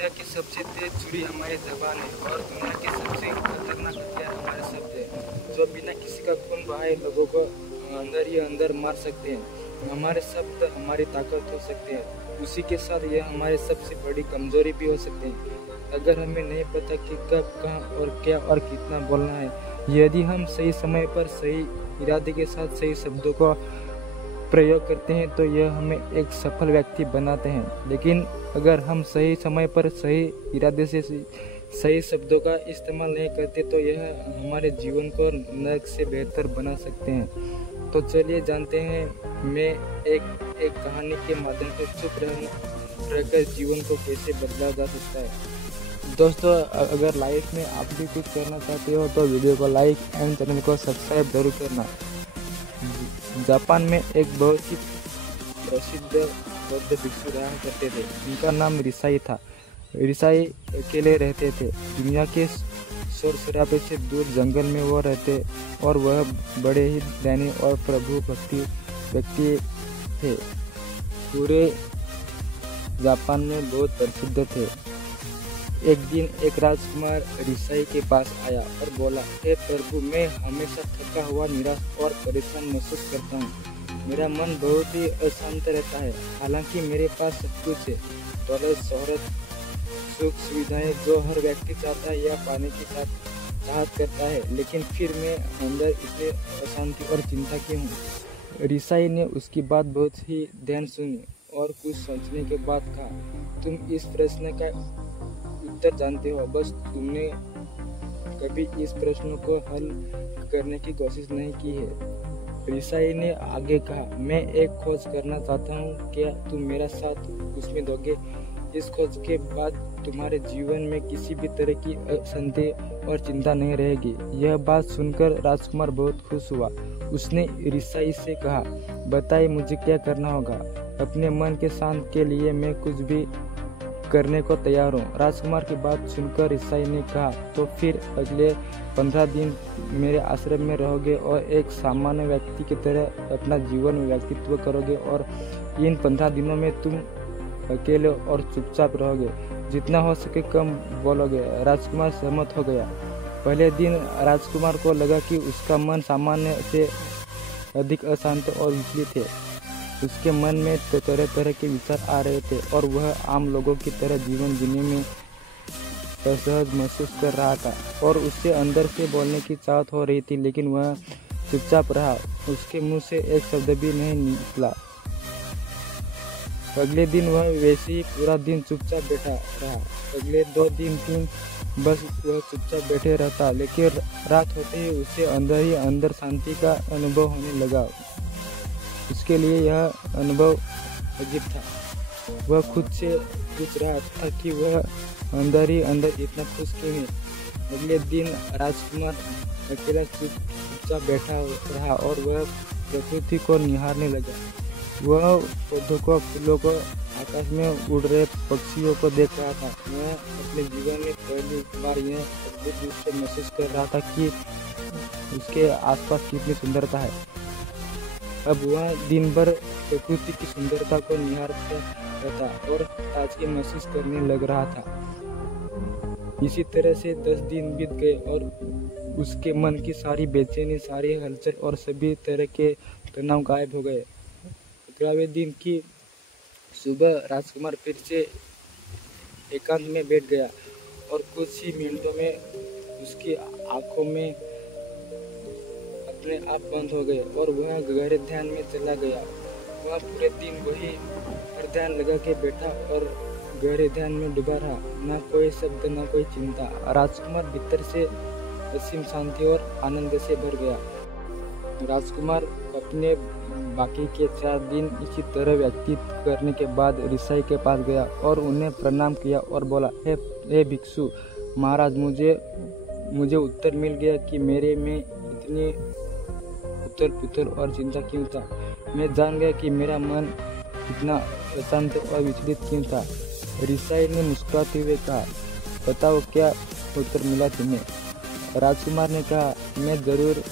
दुनिया की सबसे तेज छुरी हमारी ज़बान है और दुनिया के सबसे खतरनाक हथियार हमारे शब्द है, जो बिना किसी का खून बहाए लोगों को अंदर ही अंदर मार सकते हैं। हमारे शब्द हमारी ताकत हो सकते हैं, उसी के साथ यह हमारे सबसे बड़ी कमजोरी भी हो सकते हैं। अगर हमें नहीं पता कि कब, कहाँ और क्या और कितना बोलना है, यदि हम सही समय पर सही इरादे के साथ सही शब्दों को प्रयोग करते हैं तो यह हमें एक सफल व्यक्ति बनाते हैं। लेकिन अगर हम सही समय पर सही इरादे से सही शब्दों का इस्तेमाल नहीं करते तो यह हमारे जीवन को नरक से बेहतर बना सकते हैं। तो चलिए जानते हैं मैं एक कहानी के माध्यम से चुप रहकर जीवन को कैसे बदला जा सकता है। दोस्तों, अगर लाइफ में आप भी कुछ करना चाहते हो तो वीडियो को लाइक एंड चैनल को सब्सक्राइब जरूर करना। जापान में एक बहुत ही प्रसिद्ध बौद्ध भिक्षु रहा करते थे, उनका नाम रिसाई था। रिसाई अकेले रहते थे, दुनिया के शोर शराबे से दूर जंगल में वो रहते और वह बड़े ही दैनी और प्रभु भक्ति व्यक्ति थे, पूरे जापान में बहुत प्रसिद्ध थे। एक दिन एक राजकुमार रिसाई के पास आया और बोला, हे प्रभु, मैं हमेशा थका हुआ, निराश और परेशान महसूस करता हूँ। मेरा मन बहुत ही अशांत रहता है। हालांकि मेरे पास सब कुछ है, दौलत, शोहरत, सुख सुविधाएं जो हर व्यक्ति चाहता है या पाने की चाहत करता है, लेकिन फिर मैं अंदर इतने अशांति और चिंता क्यों हूँ। रिसाई ने उसकी बात बहुत ही ध्यान सुनी और कुछ सोचने के बाद कहा, तुम इस प्रश्न का उत्तर जानते हो, बस तुमने कभी इस प्रश्न को हल करने की कोशिश नहीं की है। रिसाई ने आगे कहा, मैं एक खोज करना चाहता हूँ, क्या तुम मेरा साथ उसमें दोगे? इस खोज के बाद तुम्हारे जीवन में किसी भी तरह की अशांति और चिंता नहीं रहेगी। यह बात सुनकर राजकुमार बहुत खुश हुआ। उसने रिसाई से कहा, बताइए मुझे क्या करना होगा। अपने मन के शांत के लिए मैं कुछ भी करने को तैयार हूँ। राजकुमार की बात सुनकर रिसाई ने कहा, तो फिर अगले 15 दिन मेरे आश्रम में रहोगे और एक सामान्य व्यक्ति की तरह अपना जीवन व्यक्तित्व करोगे और इन 15 दिनों में तुम अकेले और चुपचाप रहोगे, जितना हो सके कम बोलोगे। राजकुमार सहमत हो गया। पहले दिन राजकुमार को लगा कि उसका मन सामान्य से अधिक अशांत और विचलित है। उसके मन में तरह तरह के विचार आ रहे थे और वह आम लोगों की तरह जीवन जीने में असहज महसूस कर रहा था और उससे अंदर से बोलने की चाहत हो रही थी, लेकिन वह चुपचाप रहा। उसके मुंह से एक शब्द भी नहीं निकला। अगले दिन वह वैसे ही पूरा दिन चुपचाप बैठा रहा। अगले 2 दिन 3 बस वह चुपचाप बैठे रहता, लेकिन रात होते ही उसे अंदर ही अंदर शांति का अनुभव होने लगा। उसके लिए यह अनुभव अजीब था। वह खुद से पूछ रहा था कि वह अंदर ही अंदर इतना खुश क्यों है। अगले दिन राजकुमार अकेला चुपचाप बैठा रहा और वह प्रकृति को निहारने लगा। वह पौधों को, फूलों को, आकाश में उड़ रहे पक्षियों को देख रहा था। वह अपने जीवन में पहली बार यह अद्भुत रूप से महसूस कर रहा था कि उसके आसपास कितनी सुंदरता है। अब वह दिन भर प्रकृति की सुंदरता को निहारता रहता और ताजगी महसूस करने लग रहा था। इसी तरह से 10 दिन बीत गए और उसके मन की सारी बेचैनी, सारी हलचल और सभी तरह के तनाव गायब हो गए। 11वें दिन की सुबह राजकुमार फिर से एकांत में बैठ गया और कुछ ही मिनटों में उसकी आंखों में अपने आप बंद हो गए और वह गहरे ध्यान में चला गया। वह पूरे दिन वही पर ध्यान लगा के बैठा और गहरे ध्यान में डूबा रहा। ना कोई शब्द, ना कोई चिंता। राजकुमार भीतर से असीम शांति और आनंद से भर गया। राजकुमार अपने बाकी के 4 दिन इसी तरह व्यतीत करने के बाद रिसाई के पास गया और उन्हें प्रणाम किया और बोला, हे भिक्षु महाराज, मुझे उत्तर मिल गया कि मेरे में इतनी उथल पुथल और चिंता क्यों था। मैं जान गया कि मेरा मन इतना अशांत और विचलित क्यों था। रिसाई ने मुस्कुराते हुए कहा, बताओ क्या उत्तर मिला तुम्हें? राजकुमार ने कहा, मैं जरूर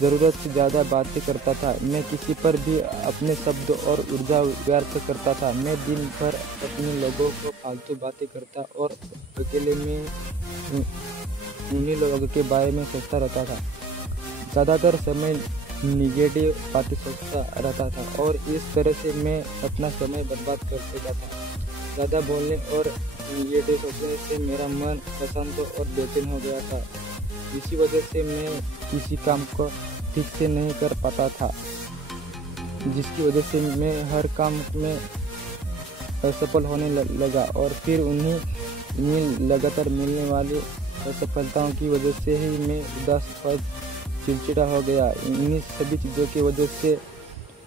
ज़रूरत से ज़्यादा बातें करता था। मैं किसी पर भी अपने शब्द और ऊर्जा व्यर्थ करता था। मैं दिन भर अपने लोगों को फालतू बातें करता और अकेले में उन्हीं लोगों के बारे में सोचता रहता था। ज़्यादातर समय निगेटिव बातें सोचता रहता था और इस तरह से मैं अपना समय बर्बाद कर देता था। ज़्यादा बोलने और निगेटिव सोचने से मेरा मन अशांत और बेचैन हो गया था। इसी वजह से मैं किसी काम को ठीक से नहीं कर पाता था, जिसकी वजह से मैं हर काम में असफल होने लगा और फिर उन्हीं लगातार मिलने वाली असफलताओं की वजह से ही मैं उदास और चिड़चिड़ा हो गया। इन्हीं सभी चीज़ों की वजह से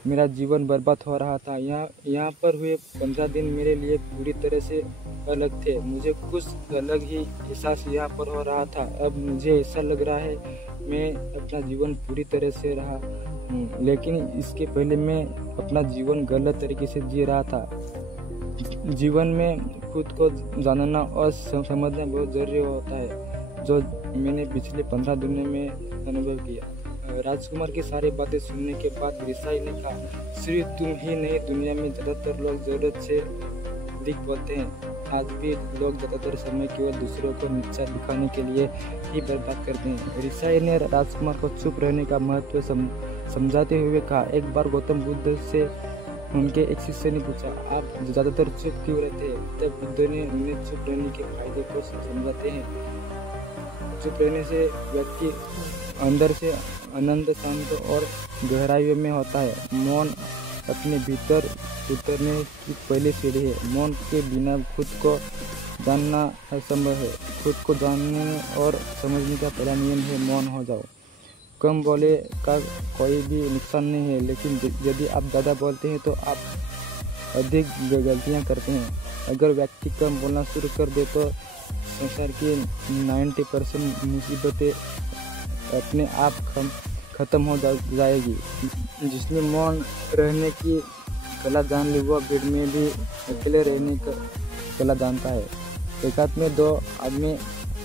मेरा जीवन बर्बाद हो रहा था। यहाँ पर हुए 15 दिन मेरे लिए पूरी तरह से अलग थे। मुझे कुछ अलग ही एहसास यहाँ पर हो रहा था। अब मुझे ऐसा लग रहा है मैं अपना जीवन पूरी तरह से रहा हूँ, लेकिन इसके पहले मैं अपना जीवन गलत तरीके से जी रहा था। जीवन में खुद को जानना और समझना बहुत ज़रूरी होता है, जो मैंने पिछले 15 दिनों में अनुभव किया। राजकुमार की सारी बातें सुनने के बाद रिसाई ने कहा, सिर्फ तुम ही नहीं, दुनिया में ज़्यादातर लोग ज़रूरत से अधिक बोलते हैं। आज भी लोग ज़्यादातर समय केवल दूसरों को नीचा दिखाने के लिए ही बर्बाद करते हैं। रिसाई ने राजकुमार को चुप रहने का महत्व समझाते हुए कहा, एक बार गौतम बुद्ध से उनके एक शिष्य ने पूछा, आप ज़्यादातर चुप क्यों रहते हैं? तब बुद्ध ने उन्हें चुप रहने के फायदे को समझाते हैं। चुप रहने से व्यक्ति अंदर से आनंद, शांत और गहराइयों में होता है। मौन अपने भीतर उतरने की पहली सीढ़ी है। मौन के बिना खुद को जानना असंभव है। खुद को जानने और समझने का पहला नियम है मौन हो जाओ। कम बोले का कोई भी नुकसान नहीं है, लेकिन यदि आप ज़्यादा बोलते हैं तो आप अधिक गलतियां करते हैं। अगर व्यक्ति कम बोलना शुरू कर दे तो संसार की 90% मुसीबतें अपने आप ख़त्म हो जाएगी। जिसने मौन रहने की कला जान ली, वह भीड़ में भी अकेले रहने का कला जानता है। एकांत में दो आदमी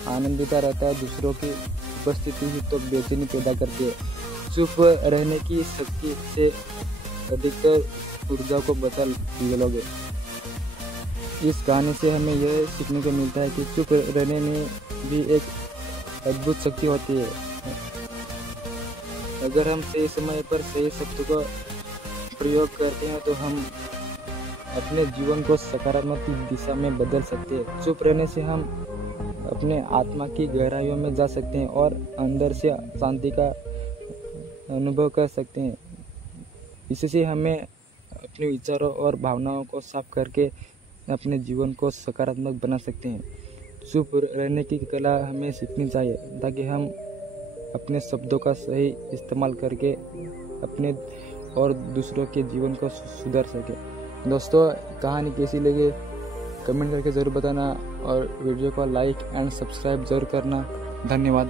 आनंदित रहता है, दूसरों की उपस्थिति ही तो बेचैनी पैदा करती है। चुप रहने की शक्ति से अधिकतर ऊर्जा को बचा लोगे। इस कहानी से हमें यह सीखने को मिलता है कि चुप रहने में भी एक अद्भुत शक्ति होती है। अगर हम सही समय पर सही शब्द को प्रयोग करते हैं तो हम अपने जीवन को सकारात्मक दिशा में बदल सकते हैं। चुप रहने से हम अपने आत्मा की गहराइयों में जा सकते हैं और अंदर से शांति का अनुभव कर सकते हैं। इससे हमें अपने विचारों और भावनाओं को साफ करके अपने जीवन को सकारात्मक बना सकते हैं। चुप रहने की कला हमें सीखनी चाहिए ताकि हम अपने शब्दों का सही इस्तेमाल करके अपने और दूसरों के जीवन को सुधार सके। दोस्तों, कहानी कैसी लगी कमेंट करके ज़रूर बताना और वीडियो को लाइक एंड सब्सक्राइब ज़रूर करना। धन्यवाद।